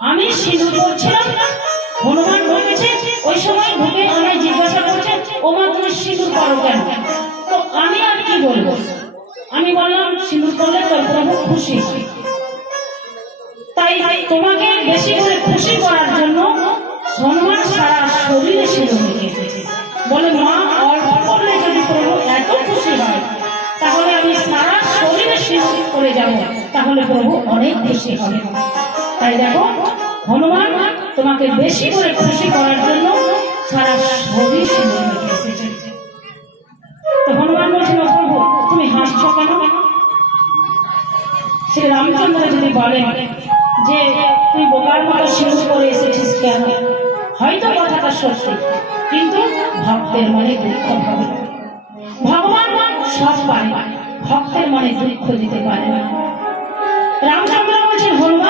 আমি সিঁদুর পরছিলাম না, হনুমান ঢুকেছে, ওই সময় ঢুকে আমায় জিজ্ঞাসা করছে ওমা তুমি সিঁদুর পরো কেন? তো আমি আর কি বলবো? আমি বললাম সিঁদুর পরলে তোর প্রভু খুশি, তাই তোমাকে বেশি করে খুশি করার জন্য হনুমান সারা শরীরে সিঁদুর নিয়ে এসেছে। বলে মা অল্প করলে যদি প্রভু এত খুশি হয় তাহলে আমি সারা শরীরে সিঁদুর করে যাব, তাহলে প্রভু অনেক খুশি হবে। তাই দেখো হনুমান তোমাকে বেশি করে খুশি করার জন্য সারা শরীর সিঁদুর নিয়ে এসেছে। তো হনুমান বলছিল প্রভু তুমি হাসছো কেন? শ্রী রামচন্দ্র যদি বলেন যে তুই বোকার মতো সিঁদুর করে এসেছিস কেন, হয়তো কথাটা সত্যি, কিন্তু ভক্তের মনে দুঃখ হবে। ভগবান সব পারে, ভক্তের মনে দুঃখ দিতে পারে না। রামচন্দ্র বলছেন হনুমান